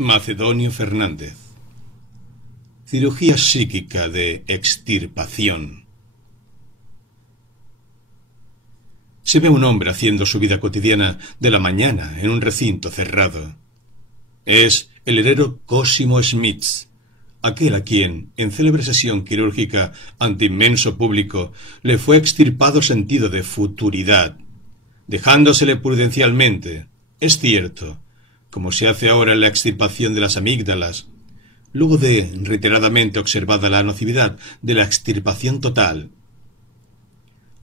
Macedonio Fernández. Cirugía psíquica de extirpación. Se ve un hombre haciendo su vida cotidiana de la mañana en un recinto cerrado. Es el herrero Cosimo Smith, aquel a quien, en célebre sesión quirúrgica ante inmenso público, le fue extirpado sentido de futuridad, dejándosele prudencialmente, es cierto, como se hace ahora en la extirpación de las amígdalas, luego de reiteradamente observada la nocividad de la extirpación total,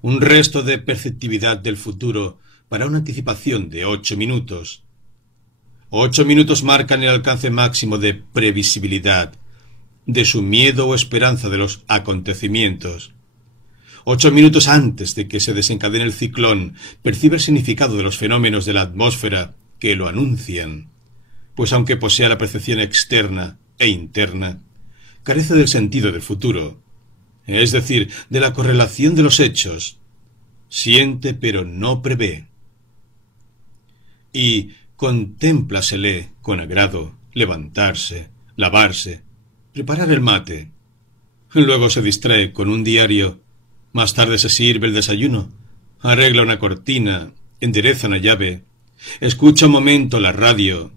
un resto de perceptividad del futuro para una anticipación de 8 minutos. 8 minutos marcan el alcance máximo de previsibilidad, de su miedo o esperanza de los acontecimientos. 8 minutos antes de que se desencadene el ciclón, percibe el significado de los fenómenos de la atmósfera que lo anuncian, pues aunque posea la percepción externa e interna, carece del sentido del futuro, es decir, de la correlación de los hechos. Siente pero no prevé. Y contemplasele con agrado levantarse, lavarse, preparar el mate. Luego se distrae con un diario. Más tarde se sirve el desayuno, arregla una cortina, endereza una llave, escucha un momento la radio,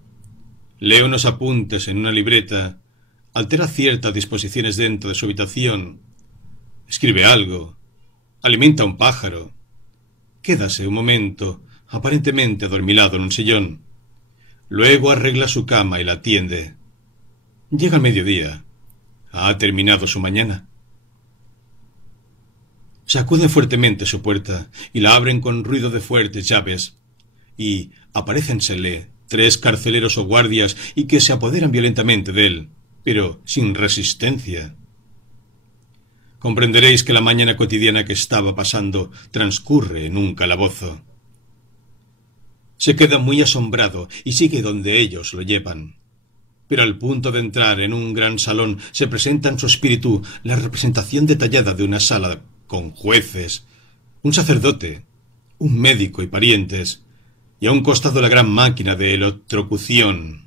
lee unos apuntes en una libreta, altera ciertas disposiciones dentro de su habitación, escribe algo, alimenta a un pájaro, quédase un momento, aparentemente adormilado en un sillón, luego arregla su cama y la tiende. Llega el mediodía, ha terminado su mañana. Sacuden fuertemente su puerta y la abren con ruido de fuertes llaves, y aparécensele 3 carceleros o guardias y que se apoderan violentamente de él, pero sin resistencia. Comprenderéis que la mañana cotidiana que estaba pasando transcurre en un calabozo. Se queda muy asombrado y sigue donde ellos lo llevan. Pero al punto de entrar en un gran salón se presenta en su espíritu la representación detallada de una sala con jueces, un sacerdote, un médico y parientes, y a un costado la gran máquina de electrocución.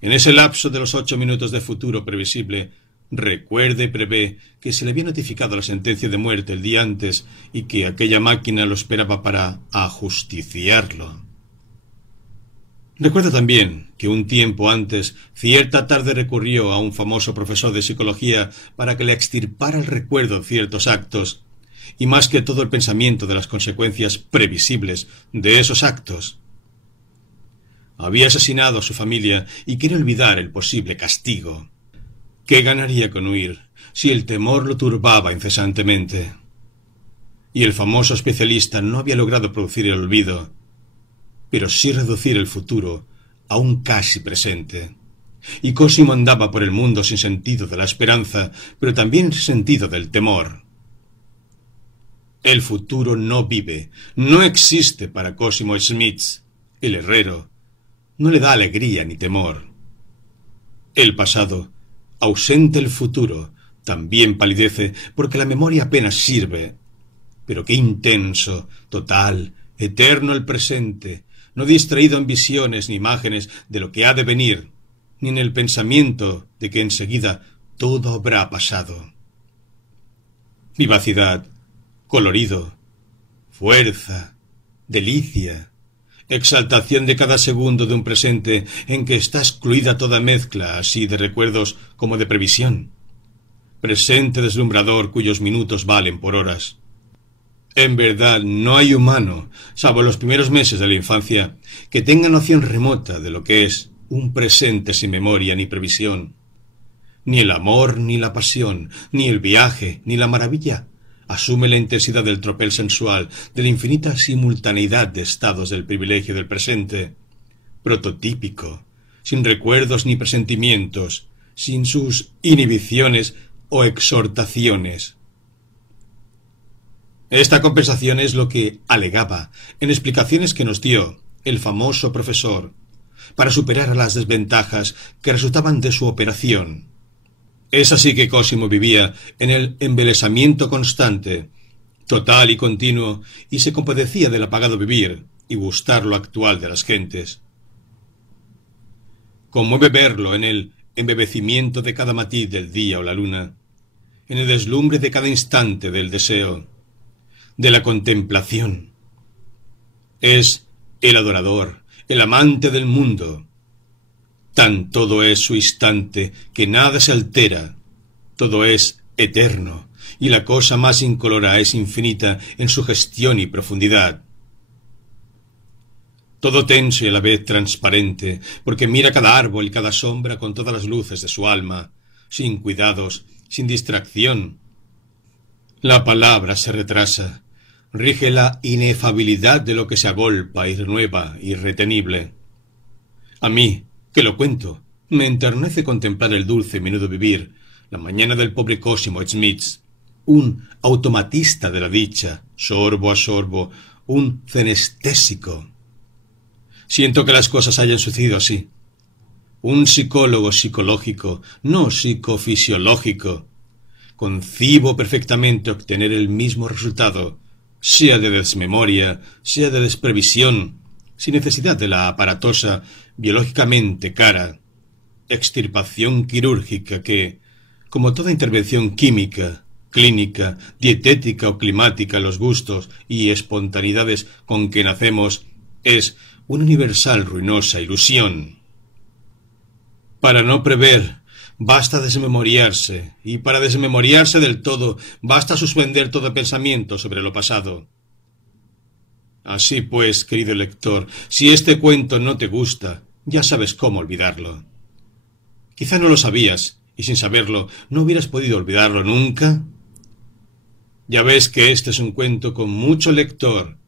En ese lapso de los 8 minutos de futuro previsible, recuerda y prevé que se le había notificado la sentencia de muerte el día antes y que aquella máquina lo esperaba para ajusticiarlo. Recuerda también que un tiempo antes, cierta tarde recurrió a un famoso profesor de psicología para que le extirpara el recuerdo de ciertos actos, y más que todo el pensamiento de las consecuencias previsibles de esos actos. Había asesinado a su familia y quiere olvidar el posible castigo. ¿Qué ganaría con huir si el temor lo turbaba incesantemente? Y el famoso especialista no había logrado producir el olvido, pero sí reducir el futuro a un casi presente. Y Cosimo andaba por el mundo sin sentido de la esperanza, pero también sin sentido del temor. El futuro no vive, no existe para Cosimo Smith, el herrero. No le da alegría ni temor. El pasado, ausente el futuro, también palidece porque la memoria apenas sirve. Pero qué intenso, total, eterno el presente, no distraído en visiones ni imágenes de lo que ha de venir, ni en el pensamiento de que enseguida todo habrá pasado. Vivacidad, colorido, fuerza, delicia, exaltación de cada segundo de un presente en que está excluida toda mezcla así de recuerdos como de previsión. Presente deslumbrador cuyos minutos valen por horas. En verdad, no hay humano, salvo los primeros meses de la infancia, que tenga noción remota de lo que es un presente sin memoria ni previsión. Ni el amor, ni la pasión, ni el viaje, ni la maravilla asume la intensidad del tropel sensual, de la infinita simultaneidad de estados del privilegio del presente, prototípico, sin recuerdos ni presentimientos, sin sus inhibiciones o exhortaciones. Esta compensación es lo que alegaba en explicaciones que nos dio el famoso profesor para superar las desventajas que resultaban de su operación. Es así que Cosimo vivía en el embelesamiento constante, total y continuo, y se compadecía del apagado vivir y gustar lo actual de las gentes. Conmueve verlo en el embebecimiento de cada matiz del día o la luna, en el deslumbre de cada instante del deseo, de la contemplación. Es el adorador, el amante del mundo. Tan todo es su instante que nada se altera, todo es eterno, y la cosa más incolora es infinita en su gestión y profundidad. Todo tenso y a la vez transparente, porque mira cada árbol y cada sombra con todas las luces de su alma, sin cuidados, sin distracción. La palabra se retrasa, rige la inefabilidad de lo que se agolpa y renueva, irretenible. A mí, que lo cuento, me enternece contemplar el dulce y menudo vivir, la mañana del pobre Cosimo Schmidt, un automatista de la dicha, sorbo a sorbo, un cenestésico. Siento que las cosas hayan sucedido así. Un psicólogo psicológico, no psicofisiológico. Concibo perfectamente obtener el mismo resultado, sea de desmemoria, sea de desprevisión, sin necesidad de la aparatosa, biológicamente cara extirpación quirúrgica que, como toda intervención química, clínica, dietética o climática, los gustos y espontaneidades con que nacemos, es una universal ruinosa ilusión. Para no prever, basta desmemoriarse, y para desmemoriarse del todo, basta suspender todo pensamiento sobre lo pasado. Así pues, querido lector, si este cuento no te gusta, ya sabes cómo olvidarlo. Quizá no lo sabías, y sin saberlo, ¿no hubieras podido olvidarlo nunca? Ya ves que este es un cuento con mucho lector,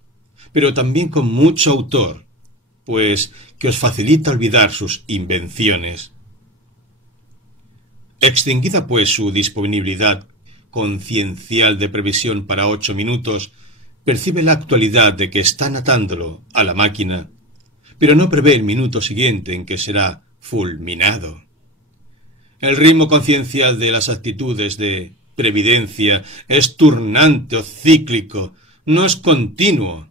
pero también con mucho autor, pues que os facilita olvidar sus invenciones. Extinguida pues su disponibilidad conciencial de previsión para 8 minutos, percibe la actualidad de que están atándolo a la máquina, pero no prevé el minuto siguiente en que será fulminado. El ritmo conciencial de las actitudes de previdencia es turnante o cíclico, no es continuo.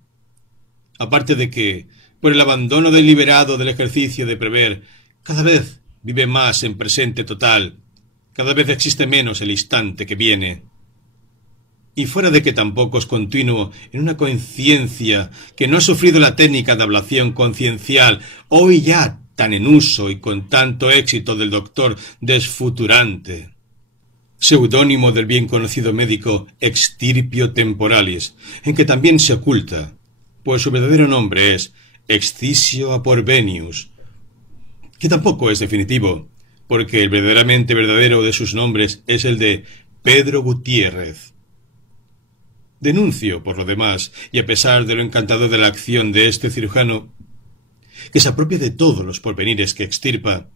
Aparte de que, por el abandono deliberado del ejercicio de prever, cada vez vive más en presente total, cada vez existe menos el instante que viene. Y fuera de que tampoco es continuo en una conciencia que no ha sufrido la técnica de ablación conciencial, hoy ya tan en uso y con tanto éxito del doctor desfuturante, seudónimo del bien conocido médico Extirpio Temporalis, en que también se oculta, pues su verdadero nombre es Excisio Aporvenius, que tampoco es definitivo, porque el verdaderamente verdadero de sus nombres es el de Pedro Gutiérrez. Denuncio, por lo demás, y a pesar de lo encantador de la acción de este cirujano, que se apropia de todos los porvenires que extirpa,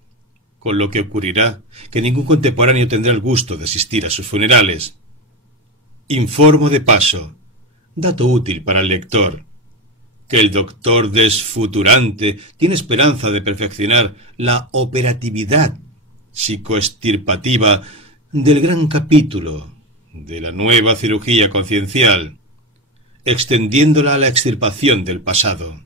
con lo que ocurrirá que ningún contemporáneo tendrá el gusto de asistir a sus funerales. Informo de paso, dato útil para el lector, que el doctor desfuturante tiene esperanza de perfeccionar la operatividad psicoextirpativa del gran capítulo de la nueva cirugía conciencial, extendiéndola a la extirpación del pasado.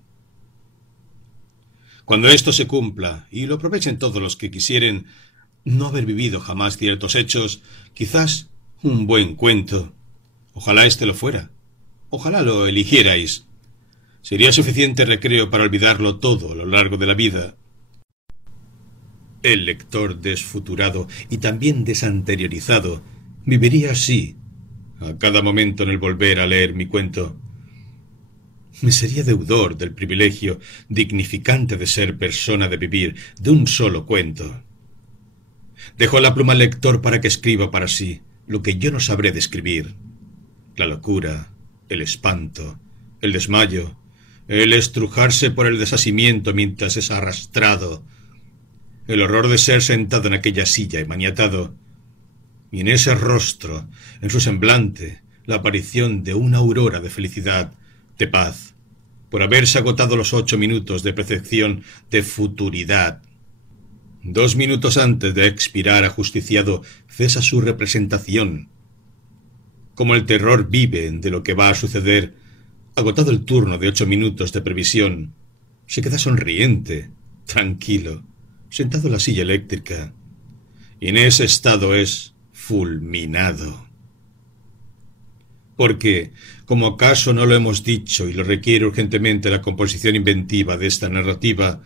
Cuando esto se cumpla, y lo aprovechen todos los que quisieren no haber vivido jamás ciertos hechos, quizás un buen cuento, ojalá este lo fuera, ojalá lo eligierais, sería suficiente recreo para olvidarlo todo a lo largo de la vida. El lector desfuturado y también desanteriorizado viviría así, a cada momento en el volver a leer mi cuento. Me sería deudor del privilegio dignificante de ser persona de vivir de un solo cuento. Dejo la pluma al lector para que escriba para sí lo que yo no sabré describir. La locura, el espanto, el desmayo, el estrujarse por el desasimiento mientras es arrastrado, el horror de ser sentado en aquella silla y maniatado, y en ese rostro, en su semblante, la aparición de una aurora de felicidad, de paz, por haberse agotado los 8 minutos de percepción de futuridad. 2 minutos antes de expirar ajusticiado cesa su representación. Como el terror vive de lo que va a suceder, agotado el turno de 8 minutos de previsión, se queda sonriente, tranquilo, sentado en la silla eléctrica, y en ese estado es fulminado. Porque, como acaso no lo hemos dicho y lo requiere urgentemente la composición inventiva de esta narrativa,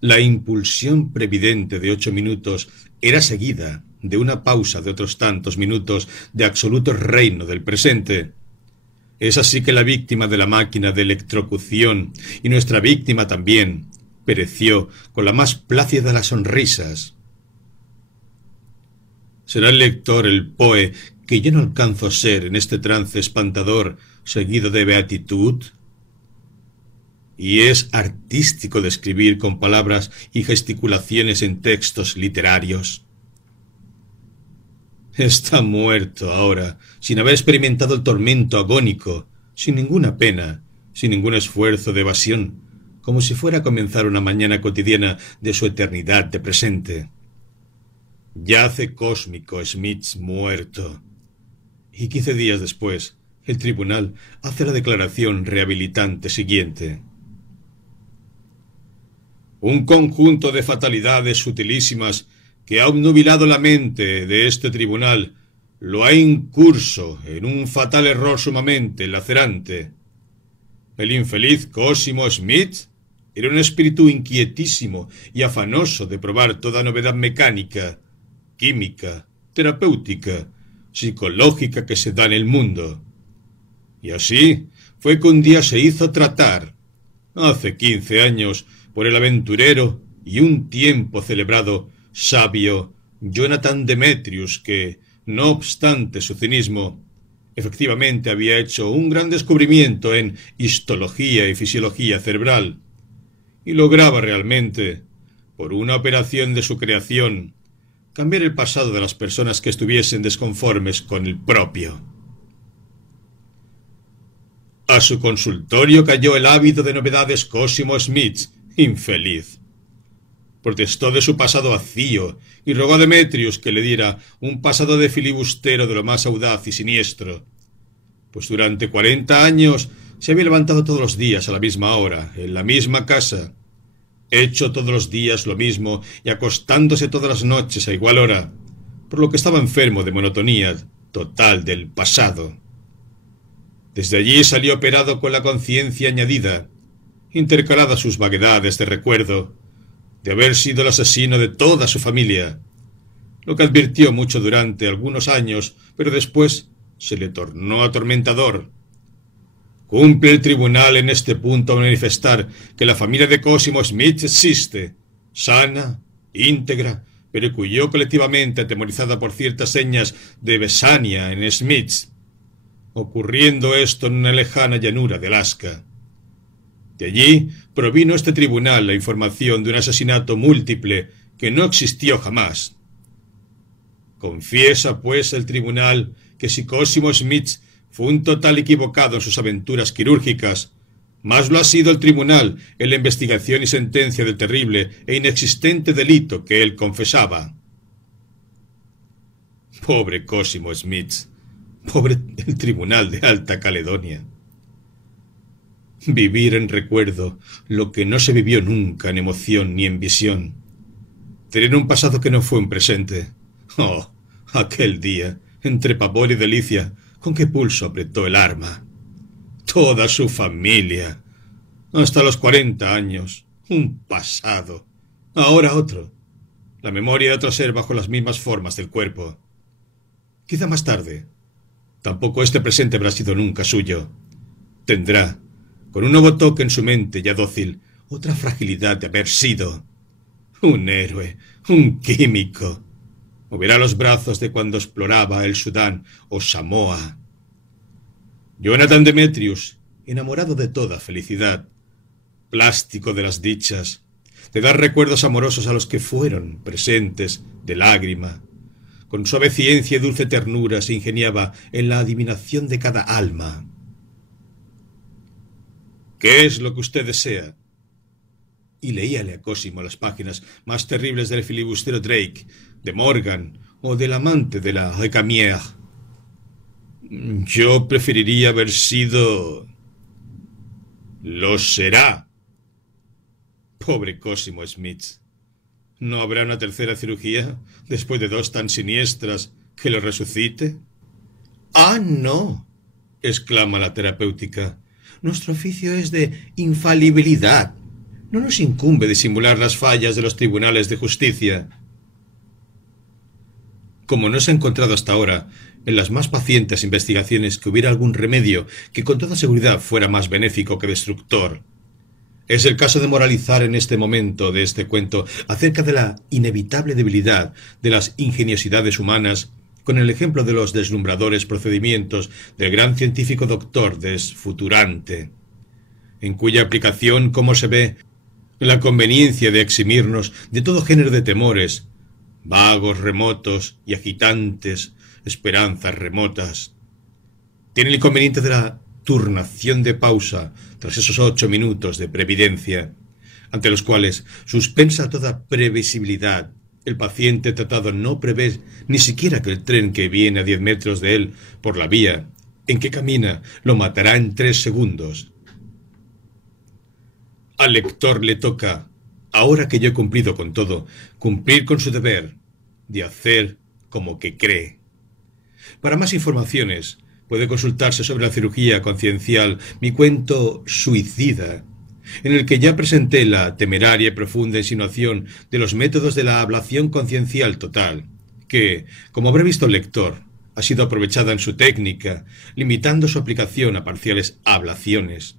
la impulsión previdente de 8 minutos era seguida de una pausa de otros tantos minutos de absoluto reino del presente. Es así que la víctima de la máquina de electrocución, y nuestra víctima también, pereció con la más plácida de las sonrisas. ¿Será el lector el poe que yo no alcanzo a ser en este trance espantador seguido de beatitud? Y es artístico describir con palabras y gesticulaciones en textos literarios. Está muerto ahora, sin haber experimentado el tormento agónico, sin ninguna pena, sin ningún esfuerzo de evasión, como si fuera a comenzar una mañana cotidiana de su eternidad de presente. Yace cósmico Smith muerto. Y 15 días después, el tribunal hace la declaración rehabilitante siguiente. Un conjunto de fatalidades sutilísimas que ha obnubilado la mente de este tribunal lo ha incurso en un fatal error sumamente lacerante. El infeliz Cosimo Smith era un espíritu inquietísimo y afanoso de probar toda novedad mecánica, química, terapéutica, psicológica que se da en el mundo. Y así fue que un día se hizo tratar, hace 15 años, por el aventurero y un tiempo celebrado sabio Jonathan Demetrius, que, no obstante su cinismo, efectivamente había hecho un gran descubrimiento en histología y fisiología cerebral, y lograba realmente, por una operación de su creación, cambiar el pasado de las personas que estuviesen desconformes con el propio. A su consultorio cayó el ávido de novedades Cosimo Smith, infeliz. Protestó de su pasado vacío y rogó a Demetrius que le diera un pasado de filibustero de lo más audaz y siniestro, pues durante 40 años se había levantado todos los días a la misma hora, en la misma casa, hecho todos los días lo mismo y acostándose todas las noches a igual hora, por lo que estaba enfermo de monotonía total del pasado. Desde allí salió operado con la conciencia añadida, intercalada sus vaguedades de recuerdo, de haber sido el asesino de toda su familia, lo que advirtió mucho durante algunos años, pero después se le tornó atormentador. Cumple el tribunal en este punto a manifestar que la familia de Cosimo Smith existe, sana, íntegra, pero que huyó colectivamente atemorizada por ciertas señas de Besania en Smith, ocurriendo esto en una lejana llanura de Alaska. De allí provino este tribunal la información de un asesinato múltiple que no existió jamás. Confiesa, pues, el tribunal que si Cosimo Smith fue un total equivocado en sus aventuras quirúrgicas, más lo ha sido el tribunal en la investigación y sentencia del terrible e inexistente delito que él confesaba. Pobre Cosimo Smith, pobre el tribunal de Alta Caledonia. Vivir en recuerdo lo que no se vivió nunca en emoción ni en visión. Tener un pasado que no fue un presente. Oh, aquel día, entre pavor y delicia, con qué pulso apretó el arma. Toda su familia. Hasta los 40 años. Un pasado. Ahora otro. La memoria de otro ser bajo las mismas formas del cuerpo. Quizá más tarde. Tampoco este presente habrá sido nunca suyo. Tendrá, con un nuevo toque en su mente ya dócil, otra fragilidad de haber sido un héroe, un químico. Moverá los brazos de cuando exploraba el Sudán o Samoa. Jonathan Demetrius, enamorado de toda felicidad, plástico de las dichas, de dar recuerdos amorosos a los que fueron presentes de lágrima, con suave ciencia y dulce ternura se ingeniaba en la adivinación de cada alma. ¿Qué es lo que usted desea? Y leíale a Cosimo las páginas más terribles del filibustero Drake, de Morgan o del amante de la Recamier. Yo preferiría haber sido... Lo será. Pobre Cosimo Smith. ¿No habrá una tercera cirugía, después de dos tan siniestras, que lo resucite? —¡Ah, no! —exclama la terapéutica—. Nuestro oficio es de infalibilidad. No nos incumbe disimular las fallas de los tribunales de justicia. Como no se ha encontrado hasta ahora, en las más pacientes investigaciones, que hubiera algún remedio que con toda seguridad fuera más benéfico que destructor, es el caso de moralizar en este momento de este cuento acerca de la inevitable debilidad de las ingeniosidades humanas, con el ejemplo de los deslumbradores procedimientos del gran científico doctor Desfuturante, en cuya aplicación, como se ve, la conveniencia de eximirnos de todo género de temores, vagos, remotos y agitantes esperanzas remotas, tiene el inconveniente de la turnación de pausa tras esos 8 minutos de previdencia, ante los cuales, suspensa toda previsibilidad, el paciente tratado no prevé ni siquiera que el tren que viene a 10 metros de él por la vía en que camina lo matará en 3 segundos. Al lector le toca, ahora que yo he cumplido con todo, cumplir con su deber de hacer como que cree. Para más informaciones, puede consultarse sobre la cirugía conciencial mi cuento Suicida, en el que ya presenté la temeraria y profunda insinuación de los métodos de la ablación conciencial total, que, como habrá visto el lector, ha sido aprovechada en su técnica, limitando su aplicación a parciales ablaciones.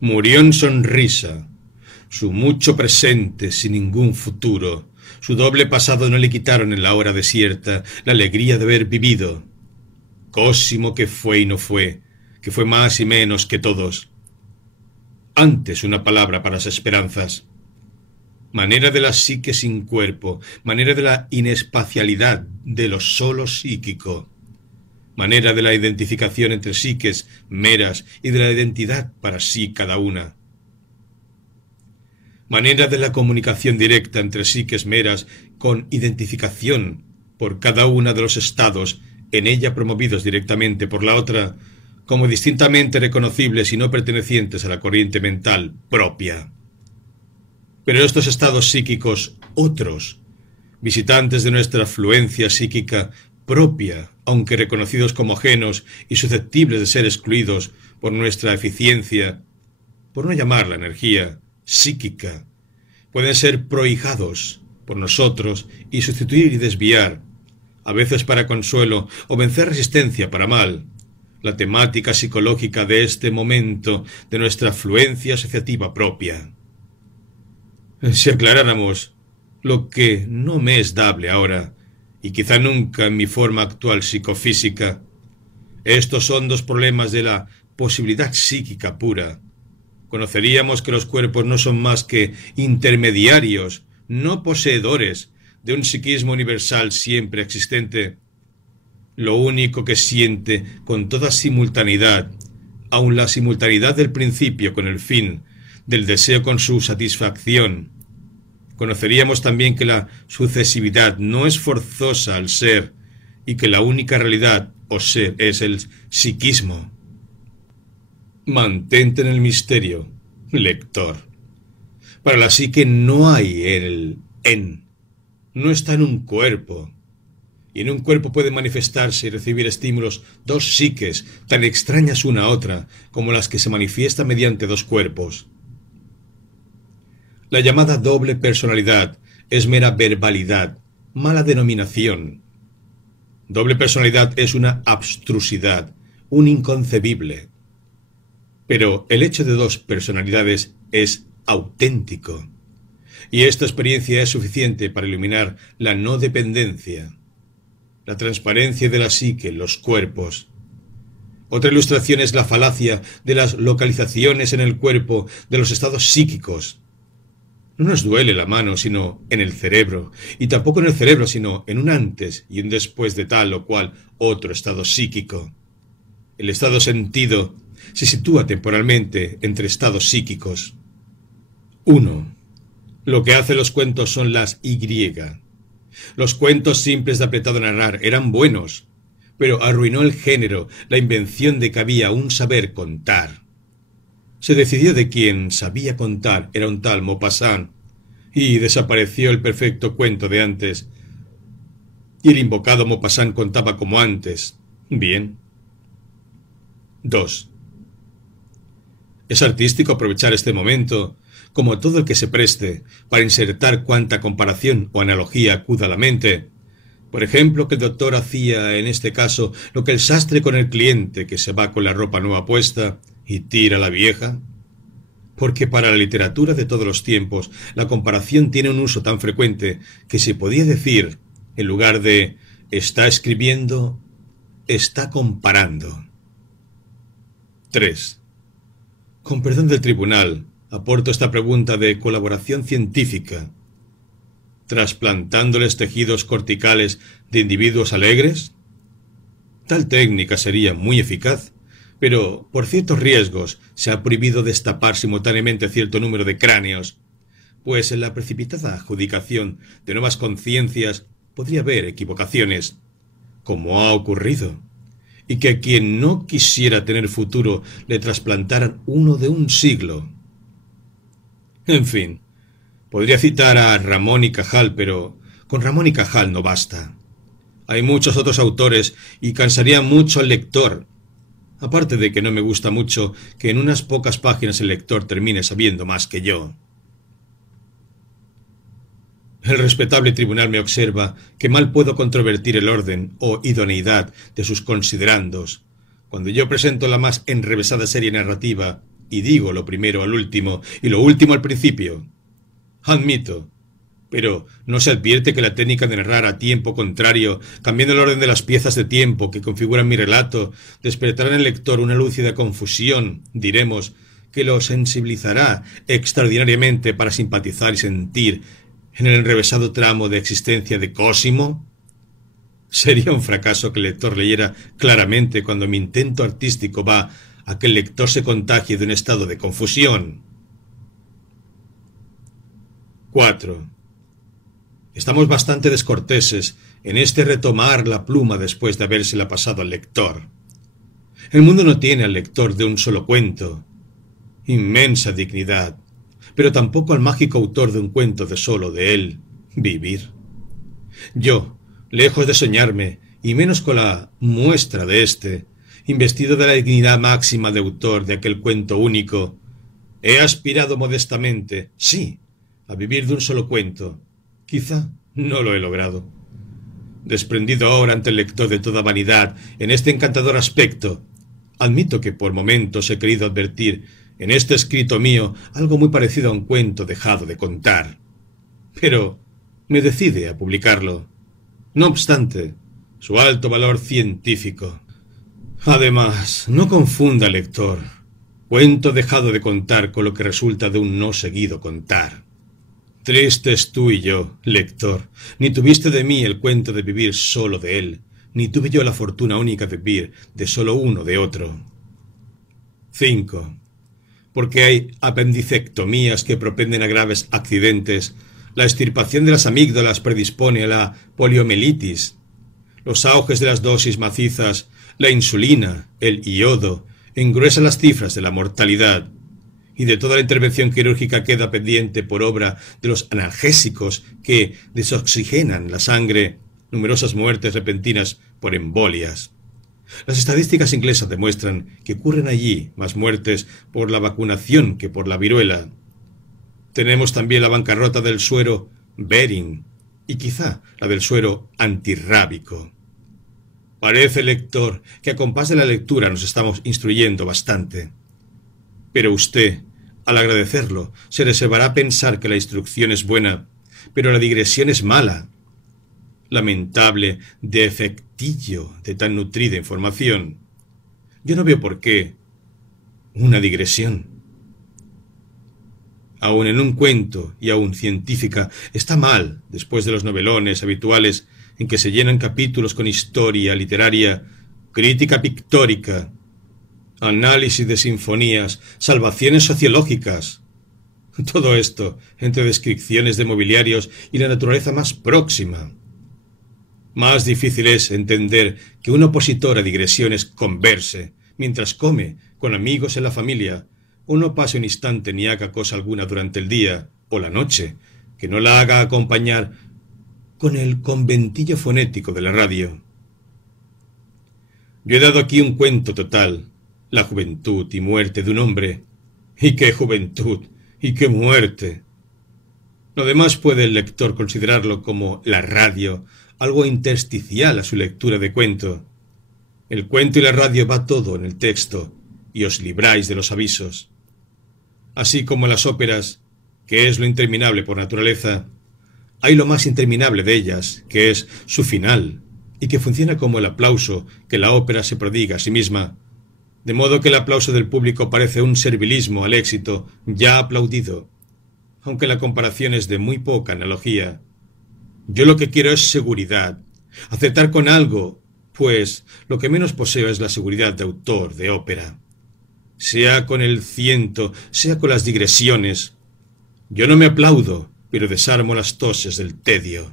Murió en sonrisa, su mucho presente sin ningún futuro, su doble pasado no le quitaron en la hora desierta la alegría de haber vivido. Cosimo que fue y no fue, que fue más y menos que todos. Antes una palabra para las esperanzas. Manera de la psique sin cuerpo, manera de la inespacialidad de lo solo psíquico, manera de la identificación entre psiques meras y de la identidad para sí cada una. Manera de la comunicación directa entre psiques meras con identificación por cada una de los estados en ella promovidos directamente por la otra, como distintamente reconocibles y no pertenecientes a la corriente mental propia. Pero estos estados psíquicos otros, visitantes de nuestra fluencia psíquica propia, aunque reconocidos como ajenos y susceptibles de ser excluidos por nuestra eficiencia, por no llamarla energía psíquica, pueden ser prohijados por nosotros y sustituir y desviar, a veces para consuelo o vencer resistencia para mal, la temática psicológica de este momento de nuestra fluencia asociativa propia. Si aclaráramos lo que no me es dable ahora, y quizá nunca en mi forma actual psicofísica, estos hondos problemas de la posibilidad psíquica pura, conoceríamos que los cuerpos no son más que intermediarios, no poseedores, de un psiquismo universal siempre existente. Lo único que siente con toda simultaneidad, aun la simultaneidad del principio con el fin, del deseo con su satisfacción. Conoceríamos también que la sucesividad no es forzosa al ser y que la única realidad o ser es el psiquismo. Mantente en el misterio, lector. Para la psique no hay el en, no está en un cuerpo. Y en un cuerpo pueden manifestarse y recibir estímulos dos psiques tan extrañas una a otra como las que se manifiestan mediante dos cuerpos. La llamada doble personalidad es mera verbalidad, mala denominación. Doble personalidad es una abstrusidad, un inconcebible. Pero el hecho de dos personalidades es auténtico, y esta experiencia es suficiente para iluminar la no dependencia, la transparencia de la psique en los cuerpos. Otra ilustración es la falacia de las localizaciones en el cuerpo de los estados psíquicos. No nos duele la mano sino en el cerebro, y tampoco en el cerebro sino en un antes y un después de tal o cual otro estado psíquico. El estado sentido se sitúa temporalmente entre estados psíquicos. 1. Lo que hacen los cuentos son las Y. Los cuentos simples de apretado narrar eran buenos, pero arruinó el género la invención de que había un saber contar. Se decidió de quien sabía contar era un tal Maupassant, y desapareció el perfecto cuento de antes, y el invocado Maupassant contaba como antes. Bien. 2. Es artístico aprovechar este momento, como todo el que se preste, para insertar cuanta comparación o analogía acuda a la mente. Por ejemplo, que el doctor hacía, en este caso, lo que el sastre con el cliente, que se va con la ropa nueva puesta y tira la vieja. Porque para la literatura de todos los tiempos, la comparación tiene un uso tan frecuente que se podía decir, en lugar de está escribiendo, está comparando. 3. Con perdón del tribunal, aporto esta pregunta de colaboración científica. ¿Trasplantándoles tejidos corticales de individuos alegres? Tal técnica sería muy eficaz, pero por ciertos riesgos se ha prohibido destapar simultáneamente cierto número de cráneos, pues en la precipitada adjudicación de nuevas conciencias podría haber equivocaciones, como ha ocurrido, y que a quien no quisiera tener futuro le trasplantaran uno de un siglo. En fin, podría citar a Ramón y Cajal, pero con Ramón y Cajal no basta. Hay muchos otros autores y cansaría mucho al lector, aparte de que no me gusta mucho que en unas pocas páginas el lector termine sabiendo más que yo. El respetable tribunal me observa que mal puedo controvertir el orden o idoneidad de sus considerandos, cuando yo presento la más enrevesada serie narrativa y digo lo primero al último y lo último al principio. Admito, pero ¿no se advierte que la técnica de narrar a tiempo contrario, cambiando el orden de las piezas de tiempo que configuran mi relato, despertará en el lector una lúcida confusión, diremos, que lo sensibilizará extraordinariamente para simpatizar y sentir en el enrevesado tramo de existencia de Cosimo? Sería un fracaso que el lector leyera claramente cuando mi intento artístico va a que el lector se contagie de un estado de confusión. 4. Estamos bastante descorteses en este retomar la pluma después de habérsela pasado al lector. El mundo no tiene al lector de un solo cuento. Inmensa dignidad. Pero tampoco al mágico autor de un cuento de solo de él vivir. Yo, lejos de soñarme, y menos con la muestra de éste, investido de la dignidad máxima de autor de aquel cuento único, he aspirado modestamente, sí, a vivir de un solo cuento. Quizá no lo he logrado. Desprendido ahora ante el lector de toda vanidad en este encantador aspecto, admito que por momentos he querido advertir en este escrito mío algo muy parecido a un cuento dejado de contar. Pero me decide a publicarlo. No obstante, su alto valor científico. Además, no confunda, lector, cuento dejado de contar con lo que resulta de un no seguido contar. Tristes tú y yo, lector, ni tuviste de mí el cuento de vivir solo de él, ni tuve yo la fortuna única de vivir de solo uno de otro. 5. Porque hay apendicectomías que propenden a graves accidentes, la extirpación de las amígdalas predispone a la poliomielitis, los auges de las dosis macizas, la insulina, el iodo, engruesan las cifras de la mortalidad, y de toda la intervención quirúrgica queda pendiente por obra de los analgésicos que desoxigenan la sangre, numerosas muertes repentinas por embolias. Las estadísticas inglesas demuestran que ocurren allí más muertes por la vacunación que por la viruela. Tenemos también la bancarrota del suero Bering y quizá la del suero antirrábico. Parece, lector, que a compás de la lectura nos estamos instruyendo bastante. Pero usted, al agradecerlo, se reservará a pensar que la instrucción es buena, pero la digresión es mala. Lamentable defectillo de tan nutrida información. Yo no veo por qué una digresión. Aun en un cuento y aun científica está mal, después de los novelones habituales en que se llenan capítulos con historia literaria, crítica pictórica, análisis de sinfonías, salvaciones sociológicas. Todo esto entre descripciones de mobiliarios y la naturaleza más próxima. Más difícil es entender que un opositor a digresiones converse, mientras come, con amigos en la familia, o no pase un instante ni haga cosa alguna durante el día o la noche, que no la haga acompañar con el conventillo fonético de la radio. Yo he dado aquí un cuento total, la juventud y muerte de un hombre. ¡Y qué juventud! ¡Y qué muerte! Lo demás puede el lector considerarlo como la radio, algo intersticial a su lectura de cuento. El cuento y la radio va todo en el texto, y os libráis de los avisos. Así como las óperas, que es lo interminable por naturaleza, hay lo más interminable de ellas, que es su final, y que funciona como el aplauso que la ópera se prodiga a sí misma, de modo que el aplauso del público parece un servilismo al éxito ya aplaudido, aunque la comparación es de muy poca analogía. Yo lo que quiero es seguridad, acertar con algo, pues lo que menos poseo es la seguridad de autor de ópera. Sea con el ciento, sea con las digresiones. Yo no me aplaudo, pero desarmo las toses del tedio.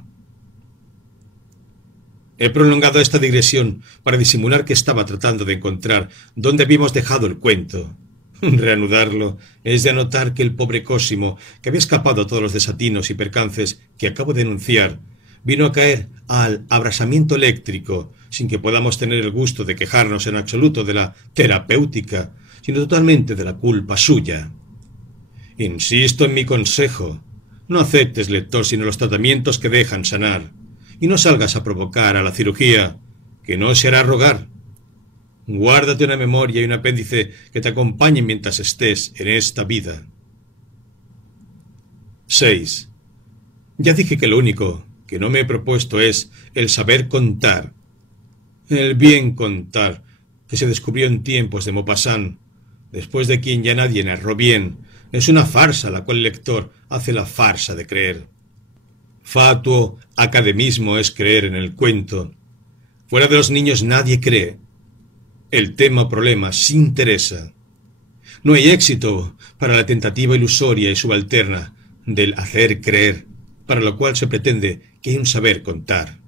He prolongado esta digresión para disimular que estaba tratando de encontrar dónde habíamos dejado el cuento. Reanudarlo es de anotar que el pobre Cosimo, que había escapado a todos los desatinos y percances que acabo de enunciar, vino a caer al abrasamiento eléctrico, sin que podamos tener el gusto de quejarnos en absoluto de la terapéutica, sino totalmente de la culpa suya. Insisto en mi consejo. No aceptes, lector, sino los tratamientos que dejan sanar, y no salgas a provocar a la cirugía, que no se hará rogar. Guárdate una memoria y un apéndice que te acompañen mientras estés en esta vida. 6. Ya dije que lo único que no me he propuesto es el saber contar. El bien contar, que se descubrió en tiempos de Maupassant, después de quien ya nadie narró bien, es una farsa a la cual el lector hace la farsa de creer. Fatuo academismo es creer en el cuento. Fuera de los niños nadie cree. El tema o problema sí interesa. No hay éxito para la tentativa ilusoria y subalterna del hacer creer, para lo cual se pretende que hay un saber contar.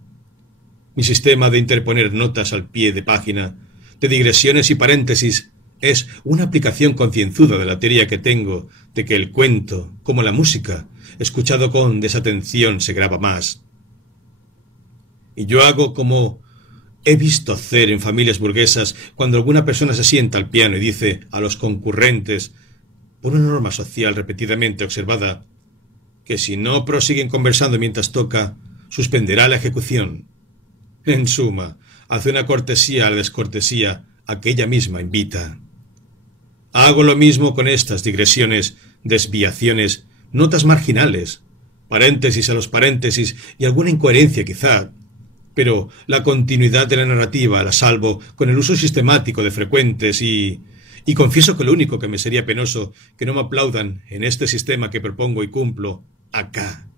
Mi sistema de interponer notas al pie de página, de digresiones y paréntesis, es una aplicación concienzuda de la teoría que tengo de que el cuento, como la música, escuchado con desatención se graba más. Y yo hago como he visto hacer en familias burguesas cuando alguna persona se sienta al piano y dice a los concurrentes, por una norma social repetidamente observada, que si no prosiguen conversando mientras toca, suspenderá la ejecución. En suma, hace una cortesía a la descortesía a que ella misma invita. Hago lo mismo con estas digresiones, desviaciones, notas marginales, paréntesis a los paréntesis y alguna incoherencia quizá, pero la continuidad de la narrativa la salvo con el uso sistemático de frecuentes y confieso que lo único que me sería penoso que no me aplaudan en este sistema que propongo y cumplo acá.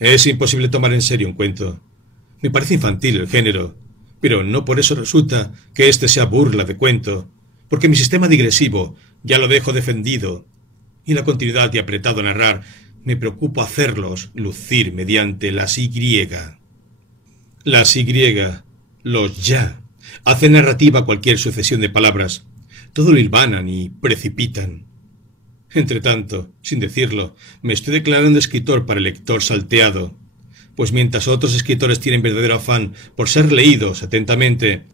Es imposible tomar en serio un cuento. Me parece infantil el género, pero no por eso resulta que éste sea burla de cuento, porque mi sistema digresivo ya lo dejo defendido, y la continuidad y apretado narrar me preocupo hacerlos lucir mediante las Y. Las Y, los ya, hacen narrativa cualquier sucesión de palabras, todo lo hilvanan y precipitan. Entretanto, sin decirlo, me estoy declarando escritor para el lector salteado, pues mientras otros escritores tienen verdadero afán por ser leídos atentamente,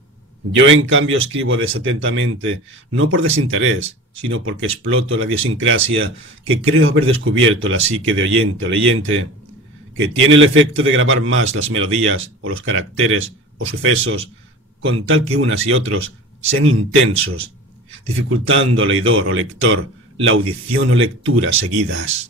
yo en cambio escribo desatentamente, no por desinterés, sino porque exploto la idiosincrasia que creo haber descubierto la psique de oyente o leyente, que tiene el efecto de grabar más las melodías o los caracteres o sucesos, con tal que unas y otros sean intensos, dificultando al oidor o lector la audición o lectura seguidas.